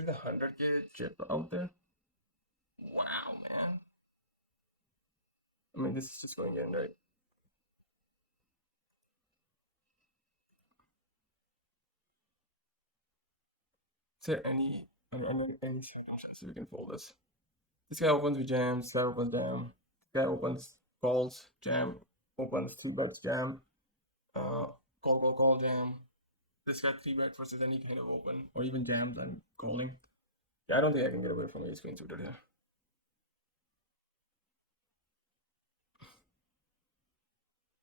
There's a 100K chip out there. Wow, man. I mean, this is just going in, right? Is there any solutions we can fold this? This guy opens with jam. This guy opens jam. This guy opens calls jam. Opens three bets jam. Uh, call jam. This guy three bet versus any kind of open or even jams. I'm calling. Yeah, I don't think I can get away from ace queen suited here.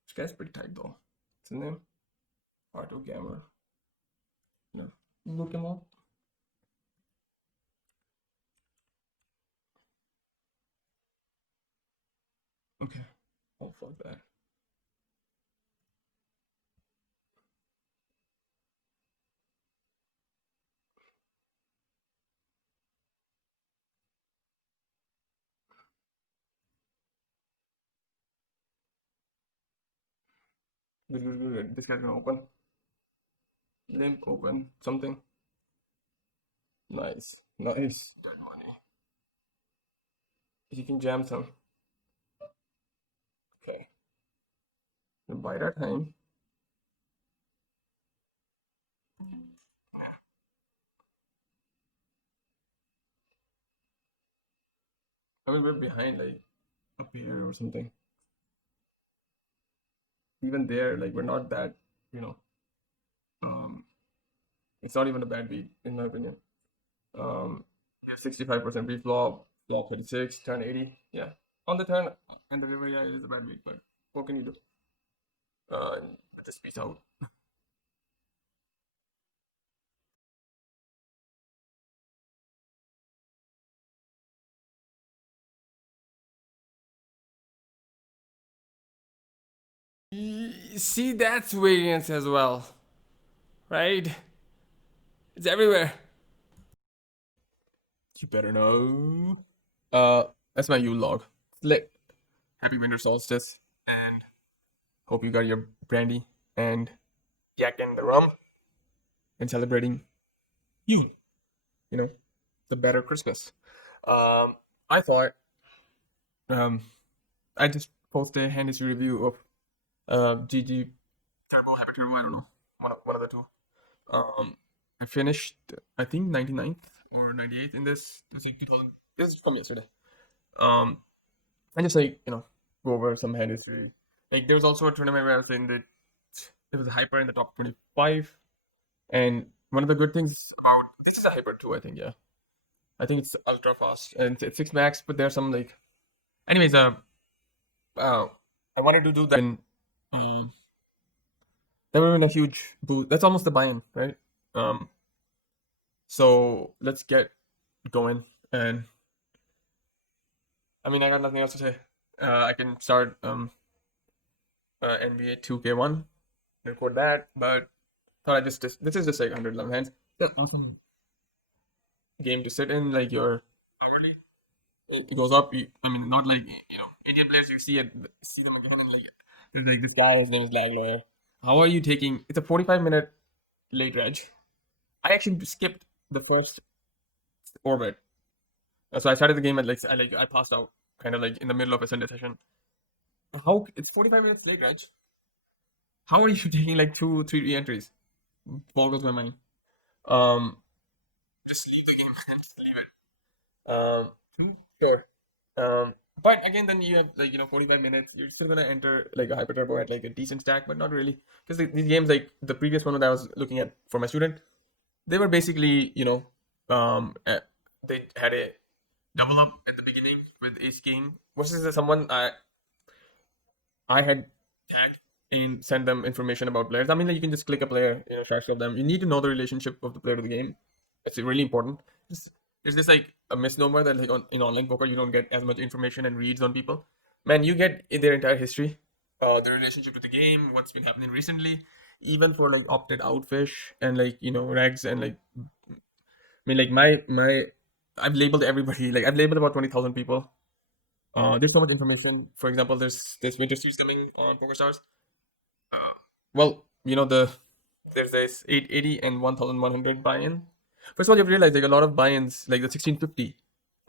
This guy's pretty tight though. What's his name? Arto Gamer. No, look him up. Okay. Oh fuck that. Good, good, good, good. This guy's gonna open. Limp open. Something. Nice. Nice. Good money. He can jam some. Okay. And by that time, I mean we're behind like up here or something. Even there, like we're not that, you know, um it's not even a bad beat in my opinion. We have 65% pre-flop, flop 36, turn 80. Yeah. On the turn and the river, yeah, it is a bad beat, but what can you do? Just peace out. See, that's variance as well, right? It's everywhere. You better know. That's my Yule log. Let Happy winter solstice, and hope you got your brandy and yak and the rum and celebrating Yule. You know, the better Christmas. I thought um I just posted a hand history review of GG Turbo Happy Turbo. I don't know, one of the two. I finished I think 99th or 98th in this. I think 2000. This is from yesterday. Um, I just like go over some hand history. Like there was also a tournament where I was in the there was a hyper in the top 25, and one of the good things about this is a hyper too. I think yeah, I think it's ultra fast and it's 6 max, but there's some like anyways uh I wanted to do that. And, um, that would have been a huge boost. That's almost the buy-in, right? Um, so let's get going. And I mean, I got nothing else to say. I can start NBA 2K1, record that, but thought I just this is just like 100 love hands. That's awesome game to sit in, like your hourly. It goes up. I mean, not like Indian players. You see them again, and like there's like this guy. His name is Lag Lawyer. How are you taking? It's a 45-minute late reg. I actually skipped the first orbit. So I started the game at I passed out kind of like in the middle of a Sunday session. How it's 45 minutes late, right? How are you taking like two, three re-entries? Boggles my mind. Um, just leave the game and just leave it. Sure. But again, then you have 45 minutes. You're still gonna enter like a hyper turbo at like a decent stack, but not really because these games like the previous one that I was looking at for my student, they were basically they had a double up at the beginning with ace king versus someone I had tagged and send them information about players. I mean, like, you can just click a player, trash talk them. You need to know the relationship of the player to the game. It's really important. There's this like a misnomer that like in online poker you don't get as much information and reads on people. Man, you get their entire history, their relationship to the game, what's been happening recently, even for like opted out fish and like regs and like I mean like my I've labeled everybody like I've labeled about 20,000 people. There's so much information. For example, there's this winter series coming on PokerStars. Well, there's this 880 and 1,100 buy-in. First of all, you have to realize like a lot of buy-ins, like the 1650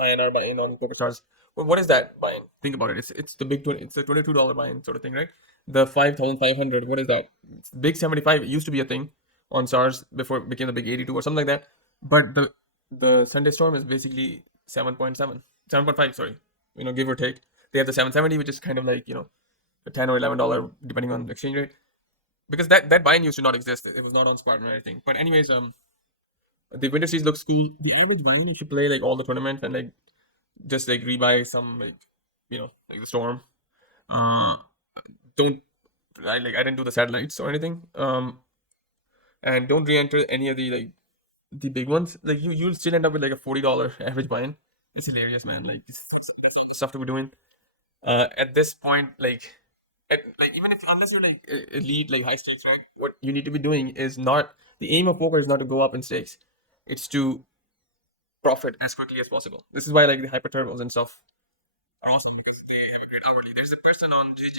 INR buy-in on poker stars. Well, what is that buy-in? Think about it. It's the big 20, it's a $22 buy-in sort of thing, right? The 5,500. What is that? It's big 75. It used to be a thing on stars before it became the big 82 or something like that. But the Sunday Storm is basically 7.7, 7.5. Sorry, give or take. They have the 770, which is kind of like a $10 or $11 depending on the exchange rate. Because that buy-in used to not exist. It was not on Spartan or anything. But anyways, the winter series looks cool. The average buy-in you should play like all the tournaments and like just like rebuy some like like the storm. Uh, don't I didn't do the satellites or anything. And don't re-enter any of the like the big ones. Like you'll still end up with like a $40 average buy-in. It's hilarious, man. Like that's all the stuff that we're doing. At this point, like even if unless you're like elite, like high stakes, right? What you need to be doing is not the aim of poker is not to go up in stakes. It's to profit as quickly as possible. This is why like the hyper turbos and stuff are awesome because they have a great hourly. There's a person on GG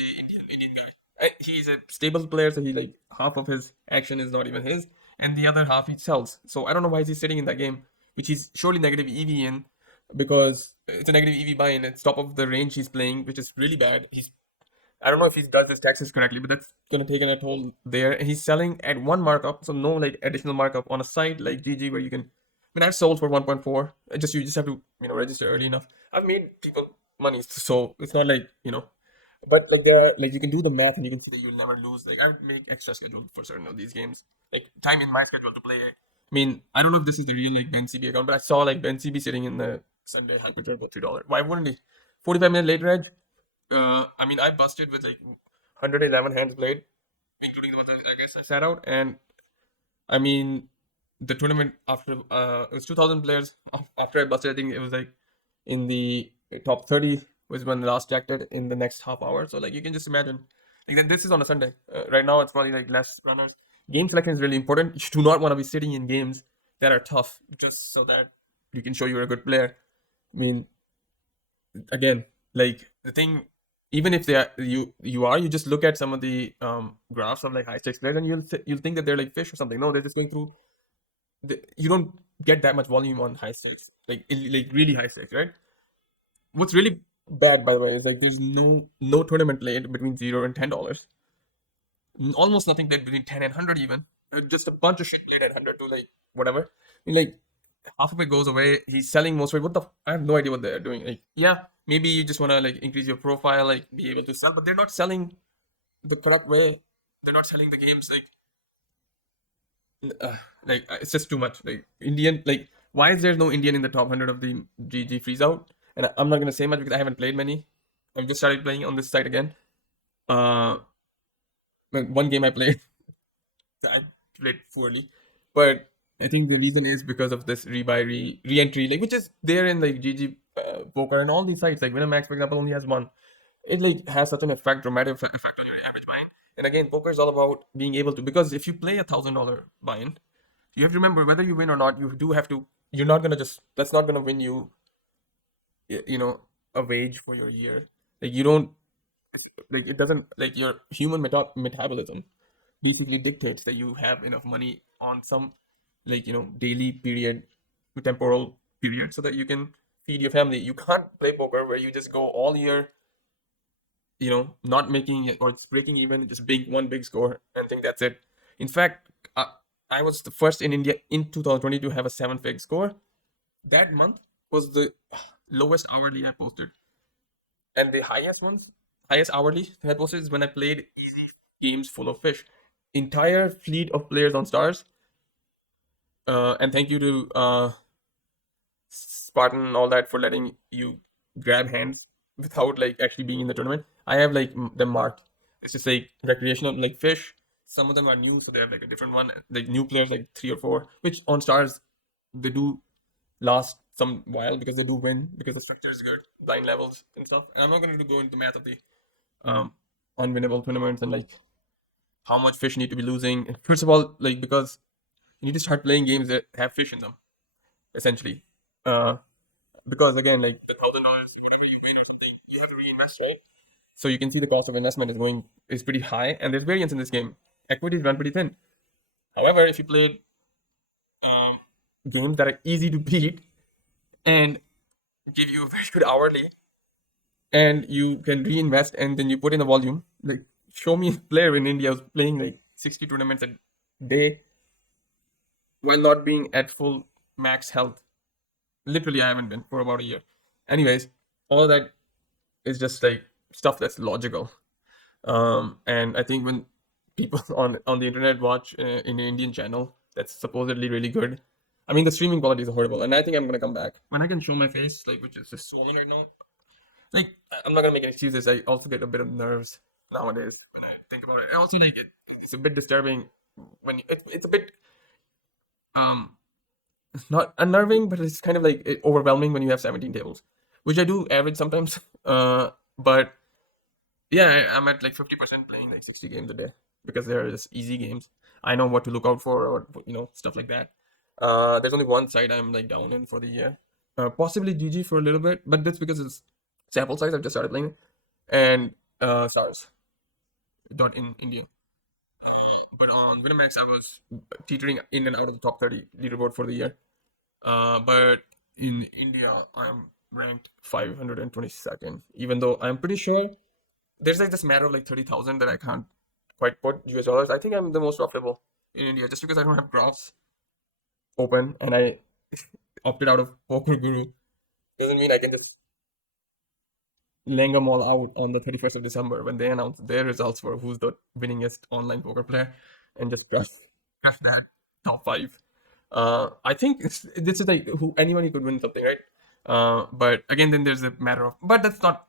Indian guy. He's a stable player, so he like half of his action is not even his, and the other half he sells. So I don't know why he's sitting in that game, which he's surely negative EV in, because it's a negative EV buy in. It's top of the range he's playing, which is really bad. I don't know if he does his taxes correctly, but that's gonna take a toll there. And he's selling at one markup, so no like additional markup on a site like GG where you can. I mean, I've sold for 1.4. You just have to register early enough. I've made people money, so it's not like but like you can do the math and you can see that you'll never lose. Like I would make extra schedule for certain of these games, like time in my schedule to play. I mean, I don't know if this is the real like Ben CB account, but I saw like Ben CB sitting in the Sunday hyper turbo $3. Why wouldn't he? 45-minute late reg. I mean, I busted with like 111 hands played, including the ones I guess I sat out. And I mean, the tournament after it was 2,000 players. After I busted, I think it was like in the top 30 was when the last jacked it in the next half hour. So like you can just imagine, like this is on a Sunday. Right now it's probably like less runners. Game selection is really important. You do not want to be sitting in games that are tough just so that you can show you're a good player. I mean, again, like the thing, even if they are you just look at some of the graphs of like high stakes players and you'll think that they're like fish or something. No, they're just going through you don't get that much volume on high stakes, like really high stakes, right? What's really bad, by the way, is like there's no tournament played between $0 and $10. Almost nothing played between 10 and 100 even. Just a bunch of shit played at 100 to like whatever. I mean, like half of it goes away. He's selling most of it. I have no idea what they're doing. Like, yeah, maybe you just want to like increase your profile, like be able to sell, but they're not selling the correct way. They're not selling the games it's just too much. Like Indian, like why is there no Indian in the top 100 of the GG freeze out? And I'm not gonna say much because I haven't played many. I've just started playing on this site again. Uh, one game I played, I played poorly, but I think the reason is because of this rebuy re-entry, like which is there in like GG poker and all these sites. Like Winamax, for example, only has one. It like has such an dramatic effect on your average buy-in. And again, poker is all about being able to, because if you play $1,000 buy-in, you have to remember whether you win or not. You do have to. You're not gonna just. That's not gonna win you. A wage for your year. Like you don't. Like it doesn't. Like your human metabolism basically dictates that you have enough money on some like daily period, temporal period, so that you can feed your family. You can't play poker where you just go all year not making it or it's breaking even, just one big score and think that's it. In fact, I was the first in India in 2020 to have a seven-figure score. That month was the lowest hourly I posted, and the highest hourly I posted is when I played easy games full of fish. Entire fleet of players on stars. And thank you to Spartan and all that for letting you grab hands without like actually being in the tournament. I have like them marked. It's just like recreational like fish. Some of them are new, so they have like a different one. Like new players, like three or four, which on stars they do last some while because they do win because the structure is good, blind levels and stuff. And I'm not going to go into math of the um unwinnable tournaments and like how much fish need to be losing. First of all, like because you need to start playing games that have fish in them, essentially. Uh, because again, like the $1,000 you win or something, you have to reinvest, right? So you can see the cost of investment is pretty high, and there's variance in this game. Equities run pretty thin. However, if you played games that are easy to beat and give you a very good hourly, and you can reinvest and then you put in the volume. Like, show me a player in India who's playing like 60 tournaments a day while not being at full max health. Literally, I haven't been for about a year. Anyways, all that is just like stuff that's logical. And I think when people on the internet watch in an Indian channel that's supposedly really good, I mean the streaming quality is horrible, and I think I'm gonna come back when I can show my face, like which is just swollen right now. Like I'm not gonna make any excuses. I also get a bit of nerves nowadays when I think about it, and also like it's a bit disturbing when it's a bit um not unnerving, but it's kind of like overwhelming when you have 17 tables, which I do average sometimes. But yeah, I'm at like 50% playing like 60 games a day because they're just easy games. I know what to look out for, or stuff like that. There's only one side I'm like down in for the year. Possibly GG for a little bit, but that's because it's sample size. I've just started playing, and stars dot in India. But on Winamax, I was teetering in and out of the top 30 leaderboard for the year. But in India, I'm ranked 522nd, even though I'm pretty sure there's like this matter of like 30,000 that I can't quite put US dollars. I think I'm the most profitable in India just because I don't have graphs open and I opted out of Poker Guru. Doesn't mean I can just laying them all out on the 31st of December when they announce their results for who's the winningest online poker player and just crush that top five. I think this is like who anyone could win something, right? But again, then there's a matter of, but that's not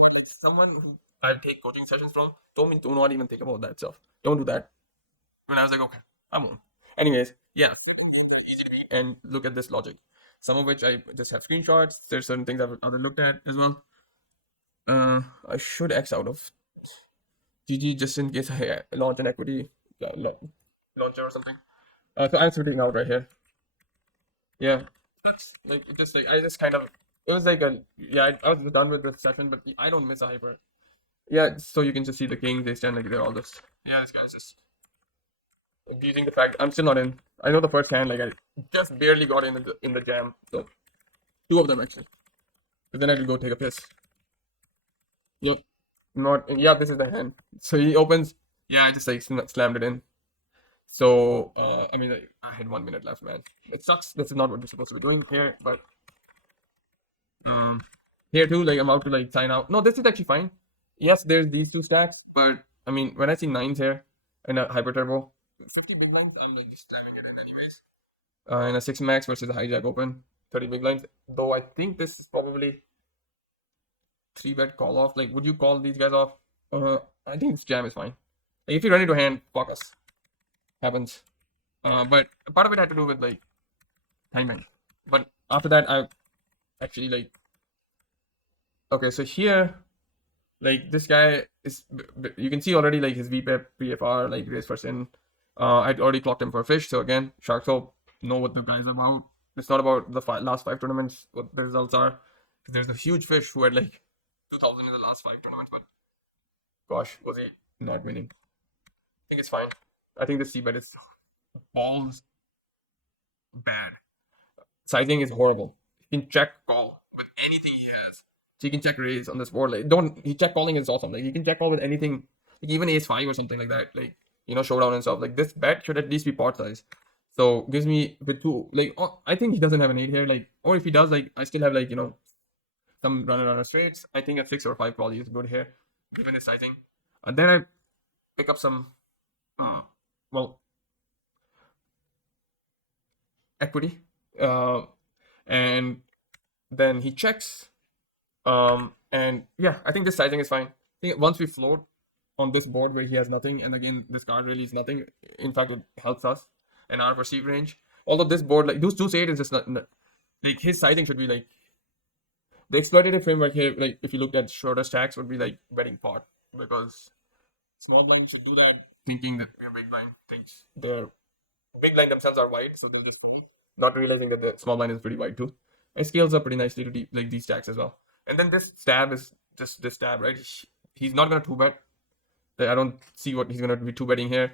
like someone who I take coaching sessions from told me do not even think about that stuff. Don't do that. And I was like, okay, I won't. Anyways, yeah, easy to read and look at this logic. Some of which I just have screenshots. There's certain things I've other looked at as well. I should X out of GG just in case I launch an equity launcher or something. So I'm switching out right here. Yeah, that's like it just like I just kind of it was like a yeah I was done with the session, but I don't miss a hyper. Yeah, so you can just see the kings they stand like they're all just yeah this guy's just abusing the fact I'm still not in. I know the first hand like I just barely got in the jam. So two of them actually. But then I had to go take a piss. Yep. Not yeah, this is the hand. So he opens. Yeah, I just like slammed it in. So I mean, like, I had 1 minute left, man. It sucks. This is not what you're supposed to be doing here, but um, here too, like I'm about to like sign out. No, this is actually fine. Yes, there's these two stacks, but I mean, when I see nines here in a hyper turbo, 50 big lines, I'm like just slamming it in anyways. In a six max versus a hijack open, 30 big lines. Though I think this is probably three bet call off. Like, would you call these guys off? I think this jam is fine. Like, if you run into hand, fuck us. Happens. But part of it had to do with like timing. But after that, I actually like. Okay, so here, like this guy is. You can see already like his VPEP, PFR, like raise first in. I'd already clocked him for fish. So again, Shark Soap know what the guy's about. It's not about the last five tournaments. What the results are. There's a huge fish who had like 2,000 in the last five tournaments, but gosh, was he not winning? I think it's fine. I think the C bet is balls bad. Sizing is horrible. He can check call with anything he has. So he can check raise on this board. Like don't he check calling is awesome. Like he can check call with anything, like even ace five or something like that. Like showdown and stuff. Like this bet should at least be pot size. So gives me with two like I think he doesn't have an eight here. Like or if he does, like I still have like some runner straights. I think a six or five probably is good here, given his sizing. And then I pick up some well equity. And then he checks. And yeah, I think this sizing is fine. I think once we float on this board where he has nothing, and again this card really is nothing. In fact, it helps us in our perceived range. Although this board like those 2 8 is just not like his sizing should be like the exploitative framework here. Like if you looked at shorter stacks, would be like betting pot because small blind should do that, thinking that we're big blind thinks they're big blind themselves are wide, so they'll just not realizing that the small blind is pretty wide too. It scales up pretty nicely to like these stacks as well. And then this stab is just this stab, right? He's not gonna two bet. I don't see what he's gonna be two betting here.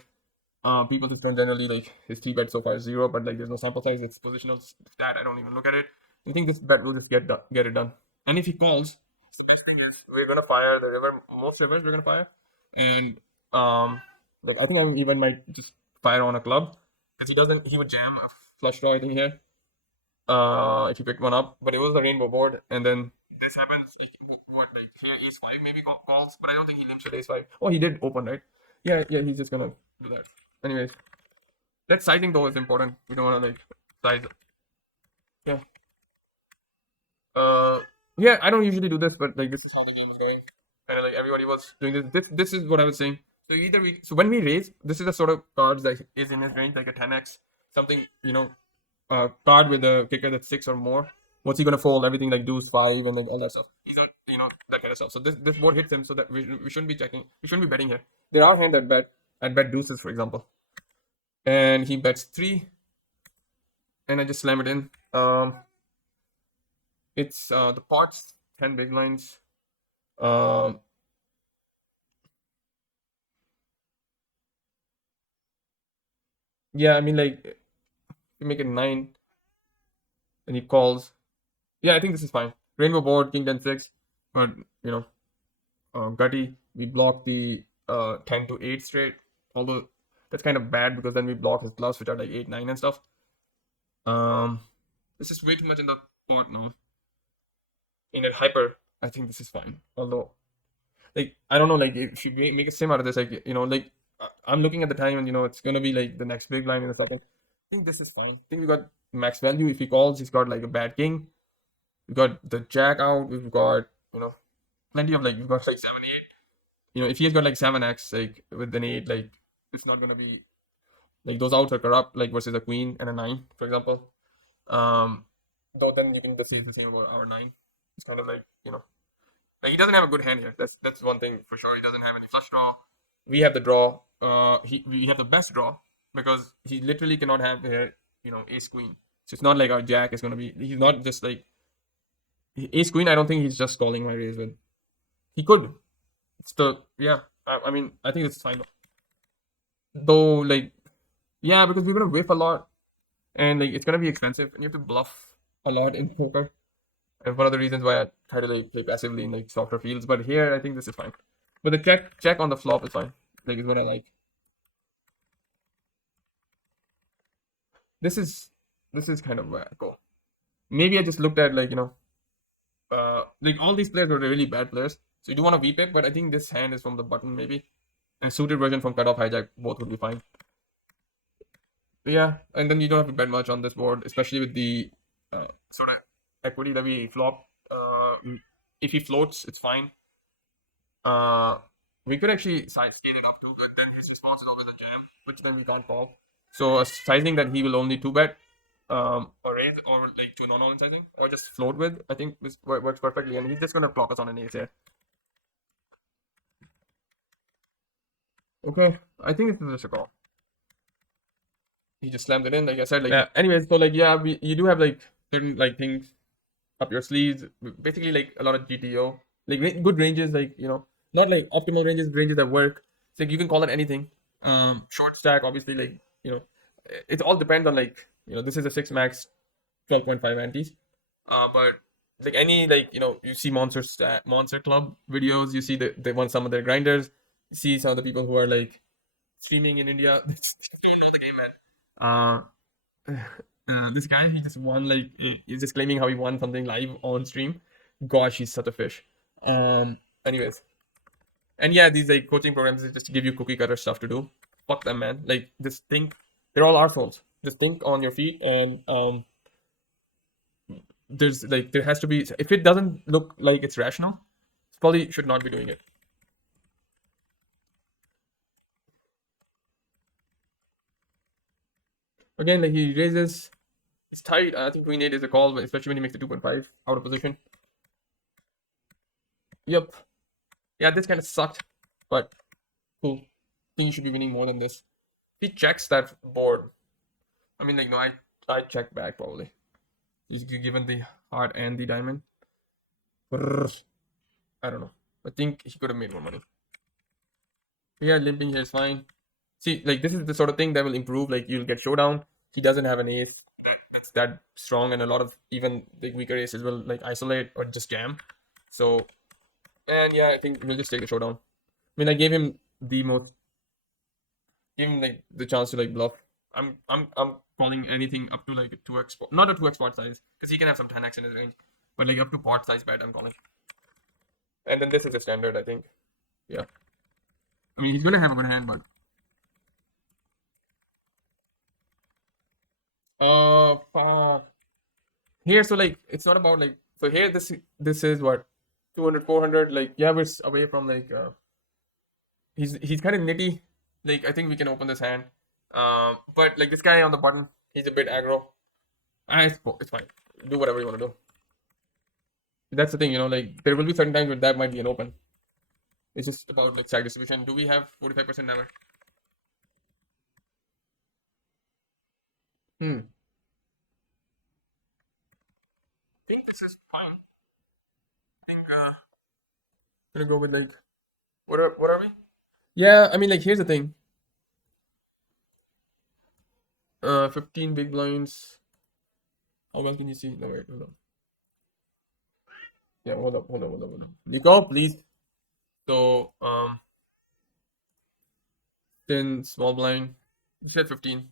People just don't generally like his three bet so far is zero, but like there's no sample size. It's positional stat. I don't even look at it. I think this bet will just get it done. And if he calls, so next thing is we're gonna fire the river. Most rivers we're gonna fire, and like I think I even might just fire on a club because he doesn't. He would jam a flush draw. I think here. If he picked one up, but it was the rainbow board, and then this happens. Like, what like here ace five maybe calls, but I don't think he limps with ace five. Oh, he did open, right? Yeah, yeah. He's just gonna do that. Anyways, that sizing though is important. We don't want to like size. Yeah. Uh. Yeah. I don't usually do this, but like this is how the game was going, and like everybody was doing this. This is what I was saying. So either we. So when we raise, this is the sort of cards that is in his range, like a 10x, something card with a kicker that's six or more. What's he gonna fold? Everything like deuce five and like all that stuff. He's not, that kind of stuff. So this board hits him, so that we shouldn't be checking. We shouldn't be betting here. There are hands that bet. I'd bet deuces, for example, and he bets three, and I just slam it in. It's the pots 10 big lines. Um, yeah, I mean like you make it nine, and he calls. Yeah, I think this is fine. Rainbow board, king 10 6, but you know, gutty. We block the 10 to 8 straight. Although that's kind of bad because then we block his bluffs, which are like 8 9 and stuff. Um, this is way too much in the pot now. In a hyper, I think this is fine. Although, like, I don't know, like, if you make a sim out of this, like, like, I'm looking at the time and, it's gonna be like the next big line in a second. I think this is fine. I think we got max value. If he calls, he's got like a bad king. We've got the jack out. We've got, plenty of like, we've got like 7 8. If he has got like 7x, like, with an 8, like, it's not gonna be, like, those outs are corrupt, like, versus a queen and a 9, for example. Um, though then you can just say the same about our 9. It's kind of like, like he doesn't have a good hand here. That's one thing for sure. He doesn't have any flush draw. We have the draw. We have the best draw because he literally cannot have here, ace queen. So it's not like our jack is gonna be. He's not just like ace queen. I don't think he's just calling my raise with. He could. It's the yeah. I mean, I think it's fine though. Like yeah, because we're gonna whiff a lot, and like it's gonna be expensive, and you have to bluff a lot in poker. And one of the reasons why I try to like play passively in like softer fields. But here I think this is fine. But the check on the flop is fine. Like is what I like. This is kind of cool. Maybe I just looked at like like all these players were really bad players. So you do want to VPIP, but I think this hand is from the button maybe. And suited version from cutoff hijack both would be fine. But yeah, and then you don't have to bet much on this board, especially with the sort of equity that we flop. If he floats, it's fine. We could actually scale it up too, but then his response is always a jam, which then we can't call. So a sizing that he will only two bet, or raise, or like to a non-all-in sizing, or just float with, I think this works perfectly, and he's just gonna block us on an ace here. Okay, I think this is just a call. He just slammed it in, like I said. Like yeah. Anyways, so like yeah, you do have like certain like things up your sleeves. Basically, like a lot of GTO, like good ranges, like not like optimal ranges that work. It's like you can call it anything. Short stack, obviously, like it all depends on like this is a 6 max, 12.5 antes. But like any like you see monster club videos, you see they want some of their grinders. You see some of the people who are like streaming in India. They just don't know the game, man. This guy, he just won like he's just claiming how he won something live on stream. Gosh, he's such a fish. Anyways, and yeah, these like coaching programs is just to give you cookie cutter stuff to do. Fuck them, man. Like just think, they're all arseholes. Just think on your feet, and there has to be, if it doesn't look like it's rational, it probably should not be doing it. Again, like he raises, it's tight. I think queen 8 is a call, but especially when he makes the 2.5 out of position. Yep. Yeah, this kind of sucked, but cool. I think you should be winning more than this. If he checks that board, I mean, like, no, I check back probably. He's given the heart and the diamond. I don't know. I think he could have made more money. Yeah, limping here is fine. See, like this is the sort of thing that will improve. Like you'll get showdown. He doesn't have an ace that's that strong, and a lot of even the weaker aces will like isolate or just jam. So, and yeah, I think we'll just take the showdown. I mean, I gave him like the chance to like bluff. I'm calling anything up to like a 2x, not a 2x pot size, because he can have some 10x in his range, but like up to pot size bet I'm calling. And then this is a standard, I think. Yeah. I mean, he's gonna have a good hand, but here, so like it's not about like, so here this is what 200 400, like yeah, we're away from like he's kind of nitty. Like I think we can open this hand. But like this guy on the button, he's a bit aggro. It's fine. Do whatever you want to do. That's the thing, like there will be certain times where that might be an open. It's just about like side distribution. Do we have 45% never? I think this is fine. I think gonna go with like what are we? Yeah, I mean like here's the thing. 15 big blinds. How well can you see? No wait, hold on. Yeah, hold up. Nico, please. So 10 small blind. You said 15.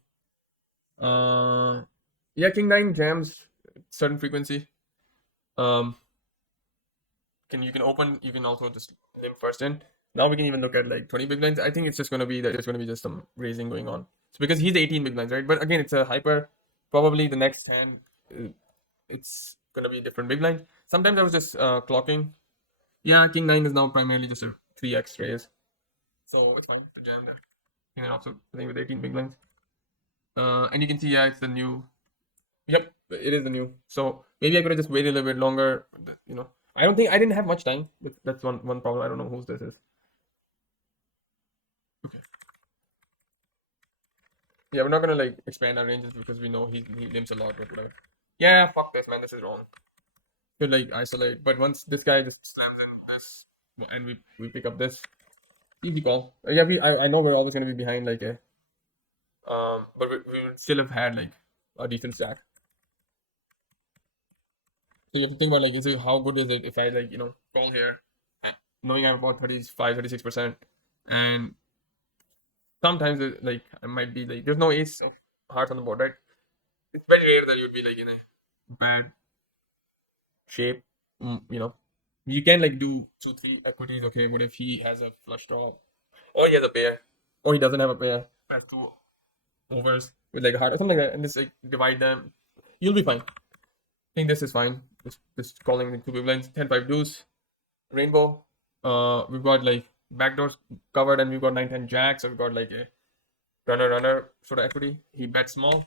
Yeah, King 9 jams certain frequency. Um, you can open, you can also just limp first in. Now we can even look at like 20 big blinds. I think it's just gonna be that there's gonna be just some raising going on. So because he's 18 big blinds, right? But again, it's a hyper. Probably the next hand, it's gonna be different big blind. Sometimes I was just clocking. Yeah, King 9 is now primarily just a 3x raise. So it's fine to jam there. And then also I think with 18 big blinds. And you can see, yeah, it's the new. Yep, it is the new. So maybe I could have just waited a little bit longer. I don't think I didn't have much time. That's one problem. I don't know whose this is. Okay. Yeah, we're not gonna like expand our ranges because we know he limps a lot, but whatever. Yeah, fuck this, man. This is wrong. Should like isolate, but once this guy just slams in this, and we pick up this, easy call. Yeah, I know we're always gonna be behind like a but we would still have had like a decent stack. So you have to think about like, how good is it if I like call here, knowing I'm about 35 36%, and sometimes like I might be like there's no ace of hearts on the board, right? It's very rare that you'd be like in a bad shape. You can like do 2 3 equities. Okay, what if he has a flush draw, or he has a pair, or he doesn't have a pair, has two overs with like a heart or something like that, and just like divide them, you'll be fine. I think this is fine. Just calling the two big blinds, 10 5 deuce, rainbow. We've got like backdoors covered, and we've got 9 10 jacks. So we've got like a runner sort of equity. He bets small,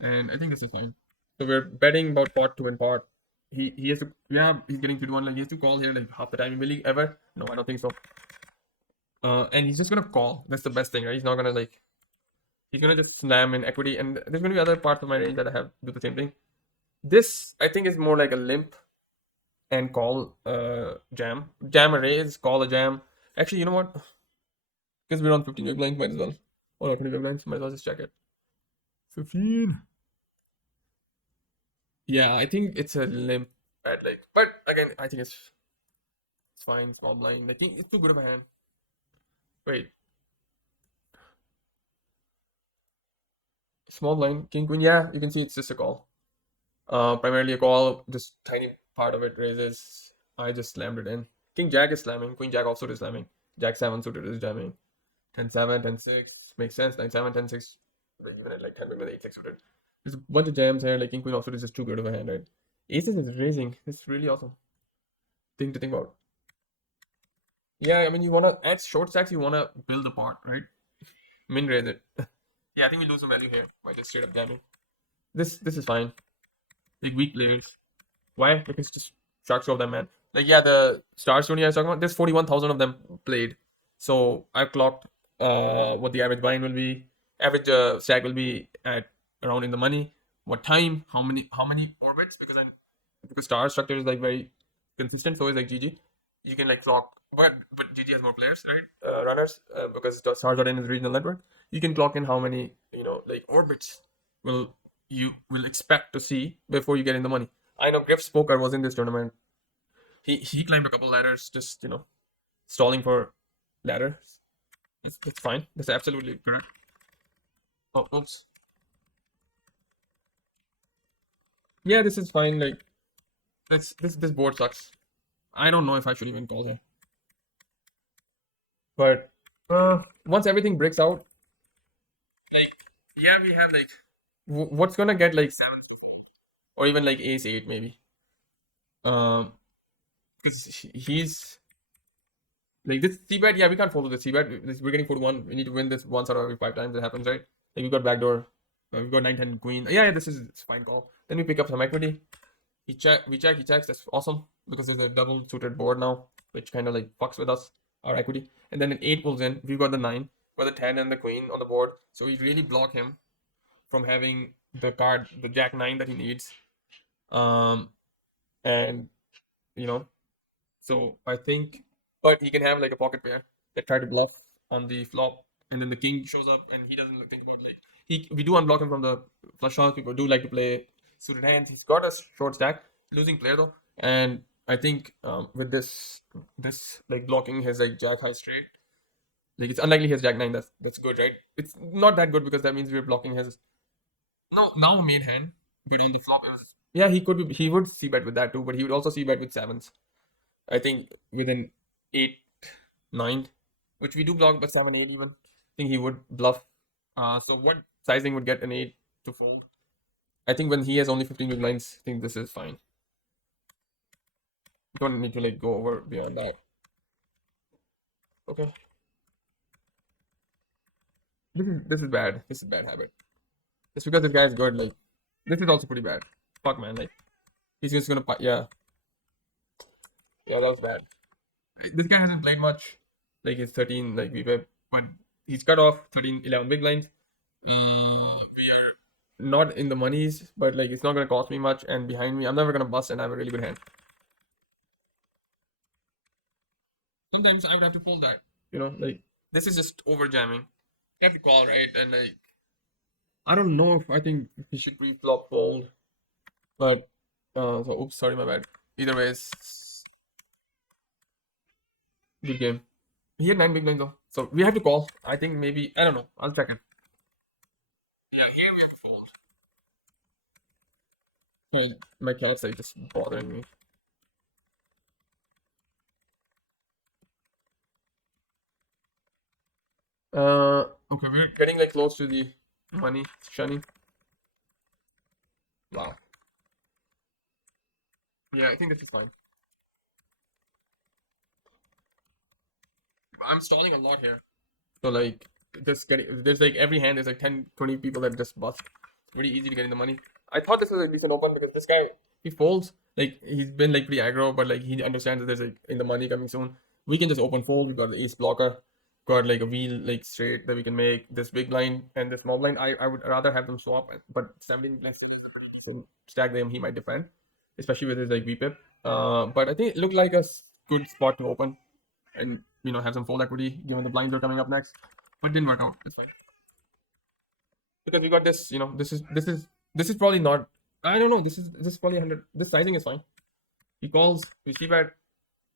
and I think this is fine. So we're betting about pot to win pot. He has to, yeah, he's getting 2 to 1. Like he has to call here like half the time. Will he ever? No, I don't think so. And he's just gonna call. That's the best thing, right? He's not gonna like, he's gonna just slam in equity, and there's gonna be other parts of my range that I have do the same thing. This I think is more like a limp and call jam a raise, call a jam. Actually, you know what? Because we're on 15 big blinds, might as well. Oh no, 20 big blinds, might as well just check it. 15. Yeah, I think it's a limp bad leg. But again, I think it's fine, small blind. I think it's too good of a hand. Wait, small blind, king queen, yeah, you can see it's just a call. Primarily a call, just tiny part of it raises. I just slammed it in. King jack is slamming, queen jack also is slamming. Jack 7 suited is jamming. 10 7, 10 6 makes sense. 9 7, 10 6, even at like 10 with 8 6 suited. There's a bunch of jams here. Like king queen also is just too good of a hand, right? Aces is raising. It's really awesome thing to think about. Yeah, I mean, you wanna at short stacks, you wanna build the pot, right? Min raise it. Yeah, I think we lose some value here by just straight up jamming. This is fine. Like weak players. Why? Because just sharks of them, man. Like yeah, the Stars Tony I was talking about, there's 41,000 of them played. So I've clocked what the average buy-in will be, average stack will be at around in the money. What time? How many orbits? Because Star structure is like very consistent. So is like GG. you can like clock, but GG has more players, right? Runners, because the stars are in his regional network. You can clock in how many, like orbits will you will expect to see before you get in the money. I know Griff Spoker was in this tournament. He climbed a couple ladders, just stalling for ladders. That's fine. That's absolutely correct. Oh, oops. Yeah, this is fine. Like this board sucks. I don't know if I should even call her, but once everything breaks out, like yeah, we have like what's gonna get like seven or even like ace eight maybe. Um, because he's like this c bet. Yeah, we can't follow the c bet. We're getting 4-1. We need to win this once out of every 5 times it happens, right? Like we got backdoor. We've got 9-10 queen. Yeah, yeah, this is it's fine call. Then we pick up some equity. He checks. That's awesome because there's a double suited board now, which kind of like fucks with us, our equity. And then an 8 pulls in. We've got the 9, got the 10 and the queen on the board. So we really block him from having the card, the jack 9 that he needs. And you know, so I think, but he can have like a pocket pair that try to bluff on the flop, and then the king shows up, and he doesn't think about like we do unblock him from the flush draws. People do like to play suited hands. He's got a short stack, losing player though, and I think with this like blocking his like jack high straight, like it's unlikely he has jack 9. That's good, right? It's not that good because that means we're blocking his no now main hand, but on the flop it was yeah he would see bet with that too, but he would also see bet with sevens. I think within 8-9, which we do block, but 7-8 even. I think he would bluff. So what sizing would get an 8 to fold? I think when he has only 15 big blinds, I think this is fine. You don't need to like go over beyond that. Okay. This is bad. This is bad habit. Just because this guy is good, like this is also pretty bad. Fuck man, like he's just gonna yeah. Yeah, that was bad. This guy hasn't played much. Like he's 13, like but he's cut off 13, 11 big lines. We are not in the monies, but like it's not gonna cost me much. And behind me, I'm never gonna bust, and I have a really good hand. Sometimes I would have to fold that. Like this is just over jamming. You have to call right, and like I don't know if I think he should pre-flop fold, but so oops, sorry, my bad. Either way, it's good game. He had 9 big blinds though, so we have to call. I think maybe I don't know. I'll check it. Yeah, here we have to fold. Sorry, my cats are just bothering me. Okay, we're getting like close to the money, Shani. Wow. Yeah, I think this is fine. I'm stalling a lot here. So like there's like every hand there's like 10, 20 people that just bust. It's pretty easy to get in the money. I thought this was a decent open because this guy he folds. Like he's been like pretty aggro, but like he understands that there's like in the money coming soon. We can just open fold. We got the ace blocker. Got like a wheel like straight that we can make this big blind and this small blind. I would rather have them swap, but 17 blinds is a pretty decent stack them he might defend, especially with his like VPIP. But I think it looked like a good spot to open and have some fold equity given the blinds are coming up next. But didn't work out. It's fine because we got this. This is probably not. I don't know. This is probably 100. This sizing is fine. He calls. We see bet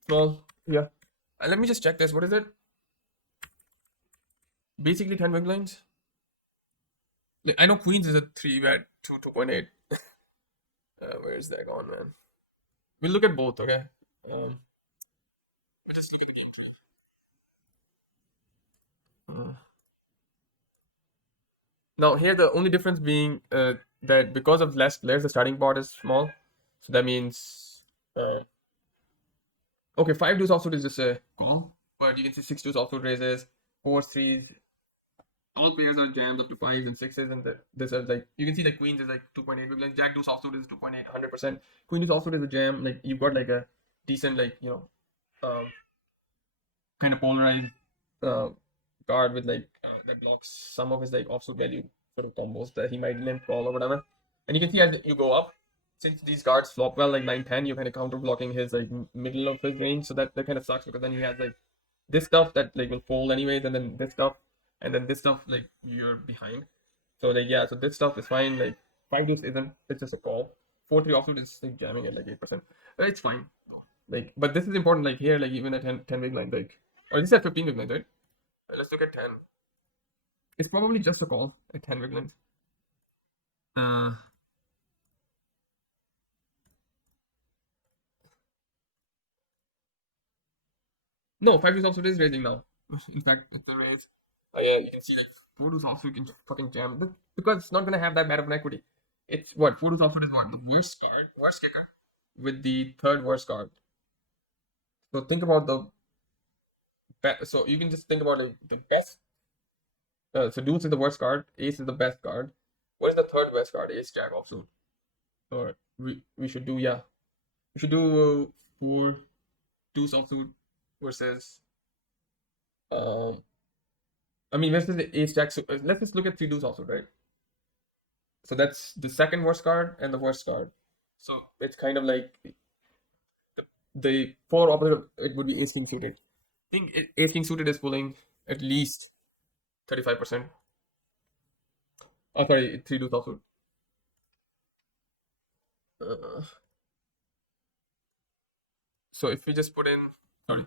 small. Yeah. Let me just check this. What is it? Basically 10 big blinds. Like, I know queens is a 3 bet 2.8. Where's that gone, man? We'll look at both. Okay. We'll just look at the game tree. Now here the only difference being that because of less players, the starting pot is small. So that means okay, 5 deuce offsuit is just a call, but you can see 6 deuce offsuit raises, 4 threes. All pairs are jammed up to 5s and 6s, and this is like you can see like queens is like 2.8 big blind, jack deuce offsuit is 2.8, 100%. Queen deuce offsuit is a jam. Like you've got like a decent like um, kind of polarized uh, card with like that blocks some of his like offsuit value sort of combos that he might limp call or whatever. And you can see as you go up, since these cards flop well like 9 10, you're kind of counter blocking his like middle of his range, so that kind of sucks because then he has like this stuff that like will fold anyways, and then this stuff, and then this stuff like you're behind. So like yeah, so this stuff is fine. Like 5 deuce isn't. It's just a call. 4 3 offsuit is like jamming at like 8%. It's fine. Like, but this is important. Like here, like even at 10 big line, like or this is at 15 big lines, right? Let's look at 10. It's probably just a call at 10 big lines. Uh, no, 5 deuce offsuit is raising now. In fact, it's a raise. Yeah, you can see that 4 deuce offsuit can fucking jam because it's not gonna have that bad of an equity. It's what 4 deuce offsuit is what the worst card, worst kicker, with the third worst card. So think about the so you can just think about like the best. So deuce is the worst card. Ace is the best card. What is the third best card? Ace jack offsuit. Or we should do yeah. We should do 4 deuce offsuit versus I mean versus the ace jack. So let's just look at 3 deuce offsuit, right? So that's the second worst card and the worst card. So it's kind of like the polar opposite of it would be ace king suited. I think ace king suited is pulling at least 35%. Oh, sorry, 3 deuce offsuit. Uh, so if we just put in, sorry,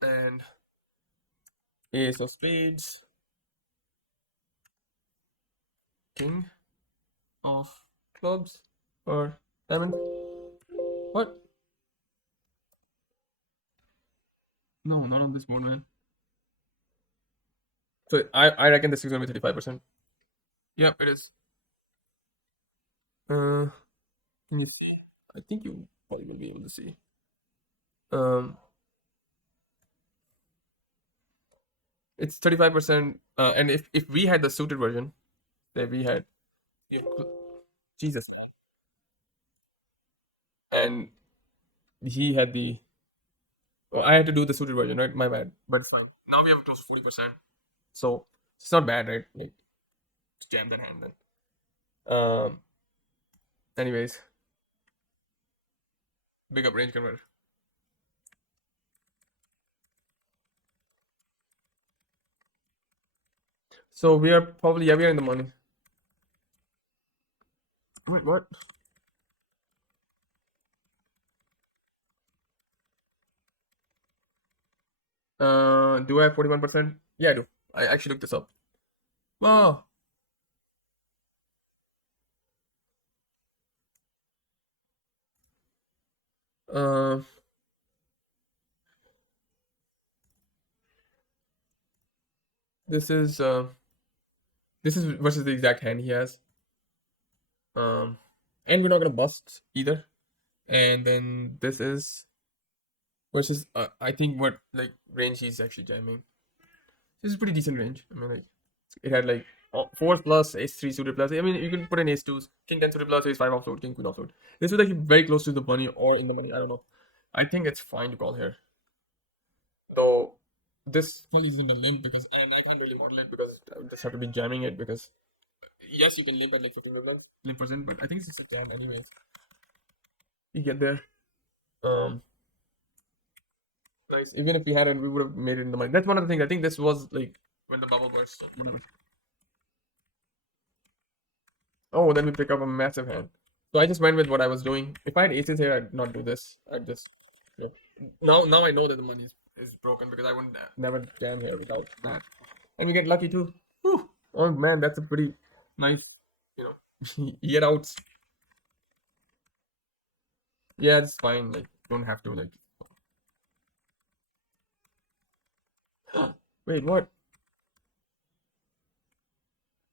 and ace of spades, king of clubs, or diamond. What? No, not on this board, man. So I reckon this is gonna be 35%. Yep, it is. Uh, can you see? I think you probably will be able to see. Um, it's 35%. And if we had the suited version, that we had, yeah, Jesus, man. And he had the. Well, I had to do the suited version, right? My bad, but it's fine. Now we have close to 40%, so it's not bad, right? Like just jam that hand then. Um. Anyways, big up range converter. So we are probably yeah we are in the money. Wait, what? Do I have 41%? Yeah, I do. I actually looked this up. Wow. Uh, this is versus the exact hand he has. And we're not gonna bust either. And then this is versus I think what like range he's actually jamming. This is pretty decent range. I mean like it had like four plus ace three suited plus. I mean you can put in ace twos, king 10 suited plus ace five offsuit, king queen offsuit. This is like very close to the money or in the money. I don't know. I think it's fine to call here. Though this probably isn't a limp because I can't really model it because I would just have to be jamming it because yes you can limp at like 15 limp percent, but I think it's just a jam anyways. You get there. Um Nice. Even if we hadn't, we would have made it in the money. That's one of the things. I think this was like when the bubble burst. So whatever. Oh, then we pick up a massive hand. So I just went with what I was doing. If I had aces here, I'd not do this. I'd just yeah. Now I know that the money is broken because I wouldn't never jam here without that. And we get lucky too. Whew. Oh man, that's a pretty nice, you know, get outs. Yeah, it's fine. Like don't have to like. Wait, what?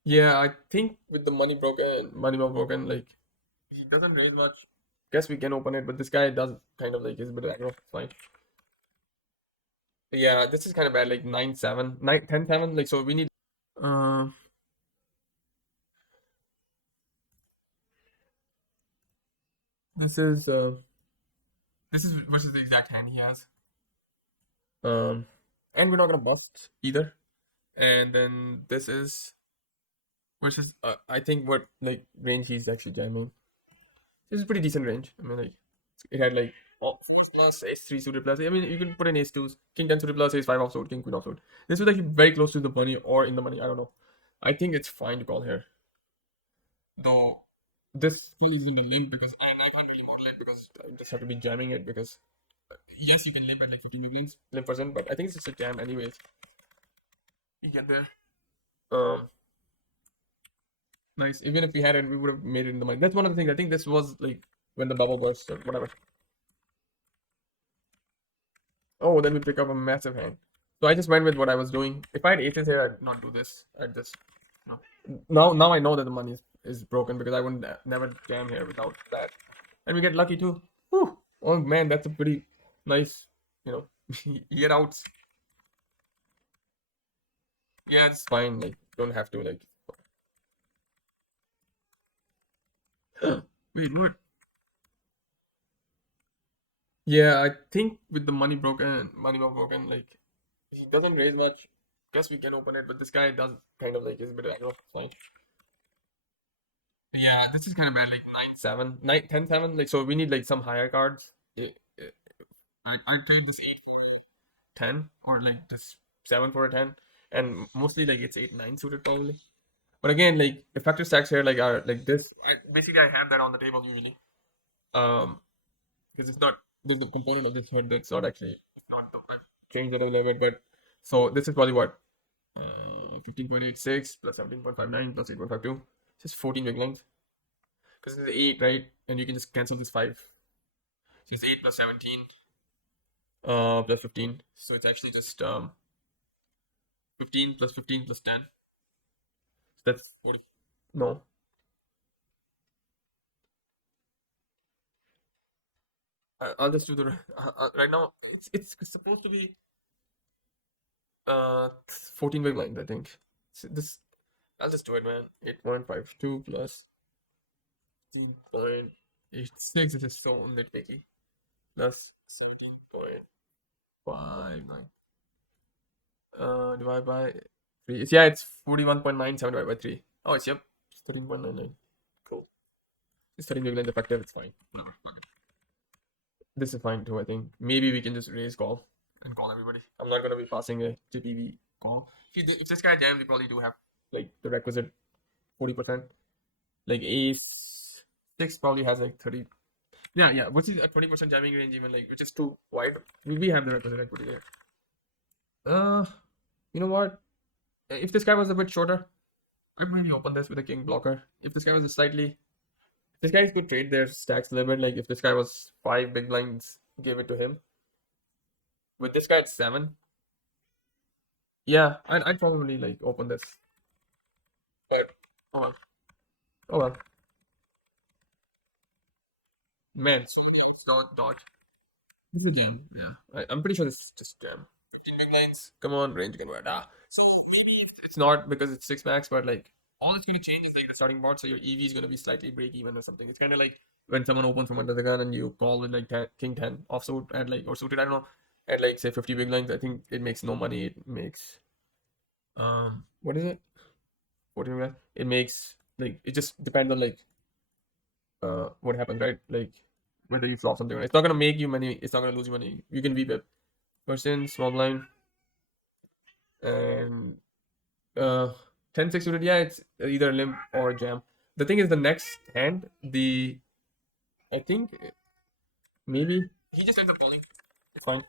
Yeah, I think with the money well broken, like he doesn't raise much. Guess we can open it, but this guy does kind of like is a bit aggro. It's fine. Yeah, this is kind of bad. Like 9 7, 9 10 7. Like so, we need. Uh, this is versus the exact hand he has. And we're not gonna bust either. And then this is versus I think what like range he's actually jamming. This is pretty decent range. I mean, like it had like four plus ace three suited plus. I mean, you can put an ace twos, king ten suited plus ace five offsuit, king queen offsuit. This was like very close to the money or in the money. I don't know. I think it's fine to call here, though. This still isn't a limp because I can't really model it because I just have to be jamming it because yes, you can limp at like 15 big blinds, limp percent, but I think it's just a jam anyways. You get there. Um, nice. Even if we had it, we would have made it in the money. That's one of the things. I think this was like when the bubble burst or whatever. Oh, then we pick up a massive hand. So I just went with what I was doing. If I had aces here, I'd not do this. I'd just no. Now I know that the money is broken because I wouldn't never jam here without that. And we get lucky too. Whew. Oh man, that's a pretty nice, you know, you get outs. Yeah, it's fine. Like don't have to like. Wait, what? Yeah, I think with the money not broken, like he doesn't raise much. Guess we can open it, but this guy does kind of like is a bit aggro. Fine. Yeah, this is kind of bad. Like 9-7, 9-10-7. Like so, we need like some higher cards. I trade this 8 for a 10, or like this 7 for a 10, and mostly like it's 8-9 suited probably. But again, like effective stacks here like are like this. Basically, I have that on the table usually. Um, because it's not there's the component of this head that's not actually it's not the I've changed it a little bit, but so this is probably what 15.86 plus 17.59 plus 8.52. It's just 14 big length because it's 8, right? And you can just cancel this 5. So it's 8 plus 17 plus 15. So it's actually just 15 plus 15 plus 10. So that's 40. No. I'll just do the right now. It's supposed to be 14 big lines, I think. So this I'll just do it, man. 8.52 plus 0.86. This is so nitpicky. Plus 17.59. Divided by 3. Yeah, it's 41.97 divided by 3. Oh, it's yep. It's 13.99. Cool. It's 13 big lines effective. It's fine. Whatever. This is fine too, I think. Maybe we can just raise call and call everybody. I'm not gonna be passing a JPV call. If this guy jams, we probably do have like the requisite 40%. Like ace 6 probably has like 30. Yeah, yeah. Which is a 20% jamming range, even like which is too wide. We have the requisite equity there. Uh, you know what? If this guy was a bit shorter, I'd maybe open this with a king blocker. If this guy was a slightly this guys could trade their stacks a little bit. Like if this guy was 5 big blinds, give it to him. With this guy at 7, yeah, I'd probably like open this. But oh well, oh well. Man, so it's not dodge. This is a jam. Yeah, I'm pretty sure this is just jam. 15 big lines. Come on, range can work. So maybe it's not because it's 6 max, but like all it's gonna change is like the starting board. So your EV is gonna be slightly break even or something. It's kind of like when someone opens from under the gun and you call with like king 10 offsuit and like or suited. I don't know. At like say 50 big lines, I think it makes no money. It makes what is it? 14 big lines. It makes like it just depends on like what happens, right? Like whether you flop something or not. It's not gonna make you money. It's not gonna lose you money. You can VPIP. Person, small blind, and 10-6 suited. Yeah, it's either limp or jam. The thing is, the next hand, I think maybe he just ends up calling. It's fine.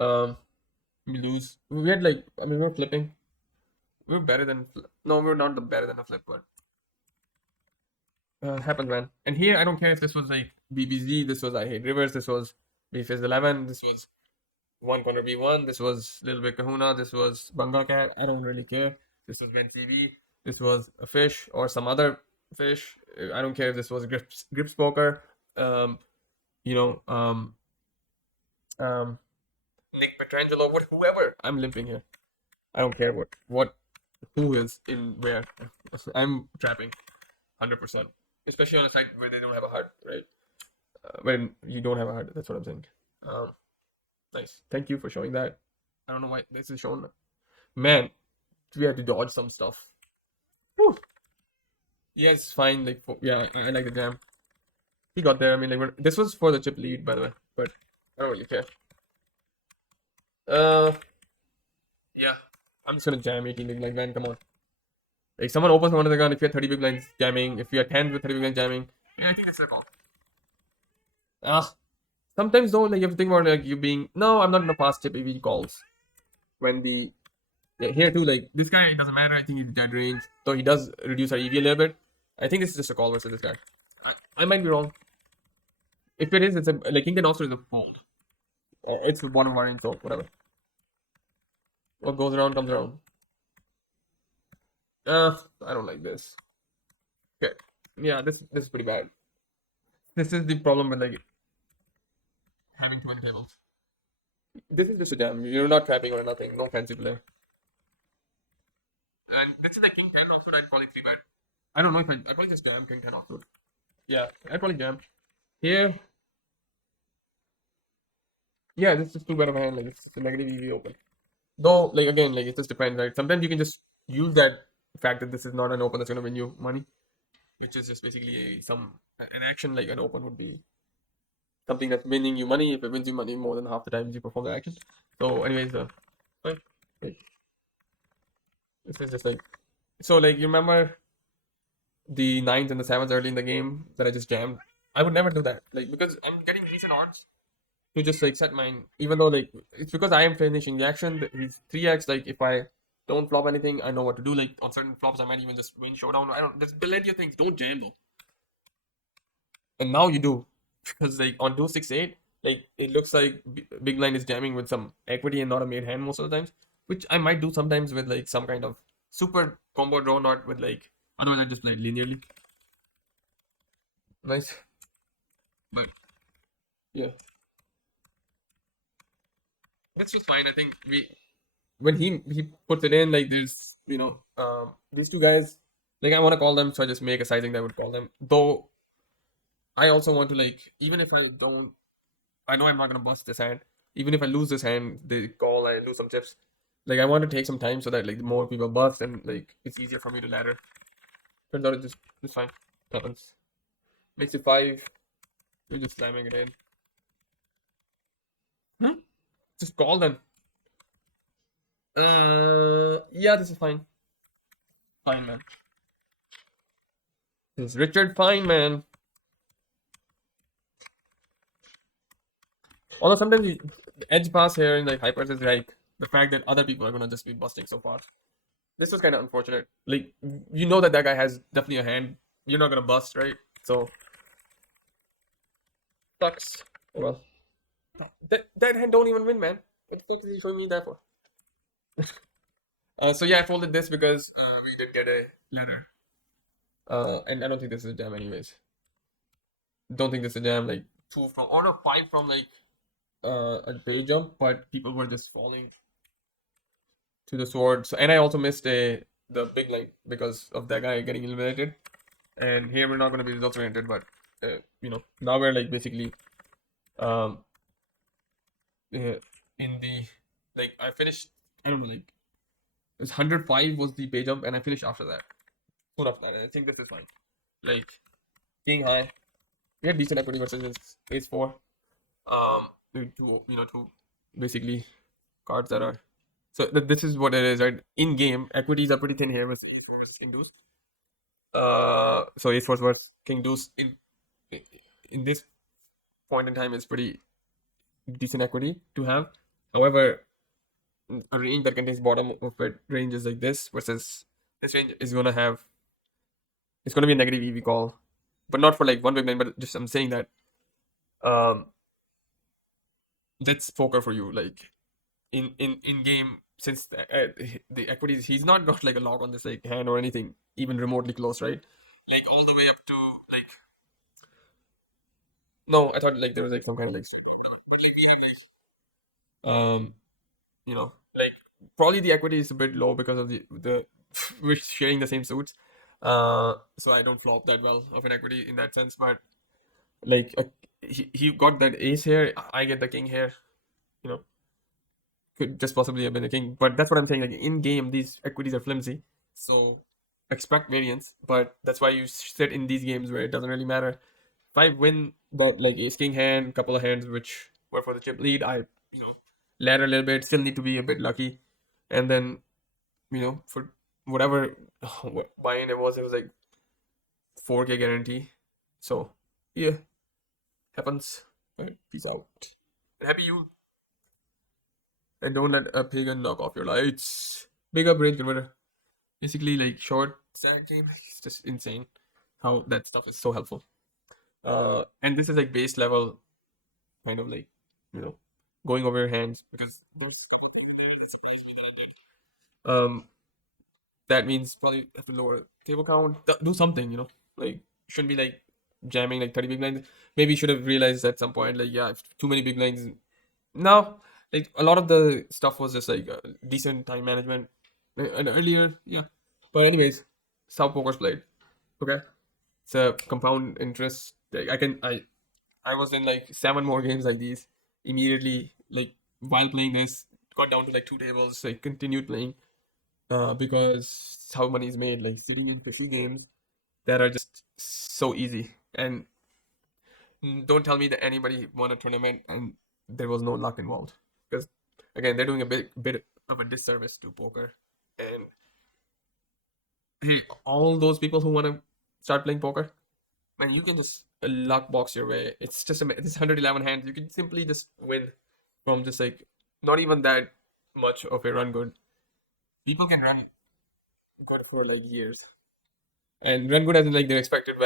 Um, we lose. We had like I mean we were flipping. We were better than no, we were not the better than a flip, but happens, man. And here I don't care if this was like BBZ, this was I hate rivers, this was BFizz 11, this was one corner B1. This was Little Big Kahuna. This was Bunga Cat. I don't really care. This was Ben TV. This was a fish or some other fish. I don't care if this was Grips Poker. Um, you know, Nick Petrangelo, whoever. I'm limping here. I don't care who is in where. I'm trapping 100%. Especially on a site where they don't have a heart, right? When you don't have a heart, that's what I'm saying. Um, Nice. Thank you for showing that. I don't know why this is shown. Man, we had to dodge some stuff. Whew. Yeah, it's fine. Like, yeah, I like the jam. He got there. I mean, like, this was for the chip lead, by the way, but I don't really care. Uh, yeah, I'm just gonna jam 18 big blinds, man. Come on. Like, someone opens one of the gun. If you have 30 big blinds jamming, if you have 10 with 30 big blinds jamming, yeah, I think that's the call. Ah, sometimes though, like, you have to think about like you being. No, I'm not gonna pass chip EV calls when the yeah, here too. Like, this guy, it doesn't matter. I think he's dead range, though he does reduce our EV a little bit. I think this is just a call versus this guy. I might be wrong. If it is, it's a like King can also is a fold. Or it's the bottom variant, so whatever. What goes around comes around. I don't like this. Okay. Yeah, this is pretty bad. This is the problem with like having too many tables. This is just a jam. You're not trapping or nothing. No fancy play. And this is like King 10 offsuit. I'd probably 3 bet. I don't know if I'd probably just jam King 10 offsuit. Yeah, I'd probably jam. Here, yeah, this is too bad of a hand. Like, it's a negative EV open. Though, like, again, like, it just depends, right? Sometimes you can just use that fact that this is not an open that's going to win you money, which is just basically an action like an open would be something that's winning you money if it wins you money more than half the times you perform the action. So, anyways, fine. Like, this is just like so. Like, you remember the nines and the sevens early in the game that I just jammed? I would never do that, like, because I'm getting decent odds to just like set mine, even though like it's because I am finishing the action. He's 3x. Like, if I don't flop anything, I know what to do. Like, on certain flops, I might even just win showdown. I don't. There's plenty of things. Don't jam though. And now you do, because like on 268, like it looks like big line is jamming with some equity and not a made hand most of the times, which I might do sometimes with like some kind of super combo draw, not with like otherwise I just play linearly. Nice, but yeah, that's just fine. I think we when he puts it in, like, there's these two guys, like, I want to call them, so I just make a sizing that I would call them. Though I also want to, like, even if I don't, I know I'm not gonna bust this hand. Even if I lose this hand, they call, I lose some chips. Like, I want to take some time so that like more people bust and like it's easier for me to ladder. Turns out it's fine. Happens. Makes it 5. We're just slamming it in. Hmm? Just call them. Yeah, this is fine. Fine, man. This is Richard Feynman. Although sometimes the edge pass here in like hypers is like the fact that other people are gonna just be busting so far. This was kind of unfortunate. Like, you know that guy has definitely a hand. You're not gonna bust, right? So sucks. Oh well. That hand don't even win, man. What the fuck is he showing me that for? So yeah, I folded this because we did get a ladder. And I don't think this is a jam anyways. Don't think this is a jam. Like, 2 from or no 5 from like a day jump, but people were just falling to the sword. So, and I also missed the big line because of that guy getting eliminated. And here we're not going to be results oriented, but now we're like basically um in the like I finished. I don't know, like, it's 105 was the pay jump, and I finished after that. Soon after that, and I think this is fine. Like, king high, we had decent equity versus his ace 4. Two basically cards that are so this is what it is, right? In game, equities are pretty thin here with ace 4 versus king deuce. So ace 4 versus king deuce in this point in time is pretty decent equity to have. However, a range that contains bottom of it ranges like this versus this range is gonna have it's gonna be a negative EV call, but not for like one big line. But just I'm saying that um that's poker for you. Like, in game, since the equities, he's not got like a lock on this like hand or anything even remotely close, right? Like, all the way up to like no, I thought like there was like some kind of like but like we have like like probably the equity is a bit low because of the we're sharing the same suits. So I don't flop that well of an equity in that sense, but like he got that ace here, I get the king here, you know, could just possibly have been a king, but that's what I'm saying. Like, in game, these equities are flimsy, so expect variance, but that's why you sit in these games where it doesn't really matter. If I win that like ace king hand, couple of hands which were for the chip lead, I ladder a little bit, still need to be a bit lucky, and then for whatever buy-in it was like 4K guarantee. So yeah, happens. But peace out. And happy you, and don't let a pagan knock off your lights. Big up range converter. Basically like short sad game. It's just insane how that stuff is so helpful. And this is like base level kind of like you know going over your hands because those couple of things you did, it surprised me that I did. That means probably have to lower table count, do something, like shouldn't be like jamming like 30 big blinds. Maybe should have realized at some point like yeah, if too many big blinds. No, like a lot of the stuff was just like decent time management and earlier, yeah. But anyways, it's how poker's played. Okay, it's a compound interest. Like I was in like seven more games like these immediately, like while playing this, got down to like two tables, like continued playing, because how money is made, like sitting in 50 games that are just so easy. And don't tell me that anybody won a tournament and there was no luck involved, because again, they're doing a bit of a disservice to poker. And hey, all those people who want to start playing poker, man, you can just luck box your way. It's just this 111 hands. You can simply just win from just like not even that much of a run good. People can run good for like years, and run good as in like their expected,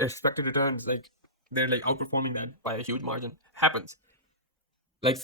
expected returns. Like they're like outperforming that by a huge margin. Happens.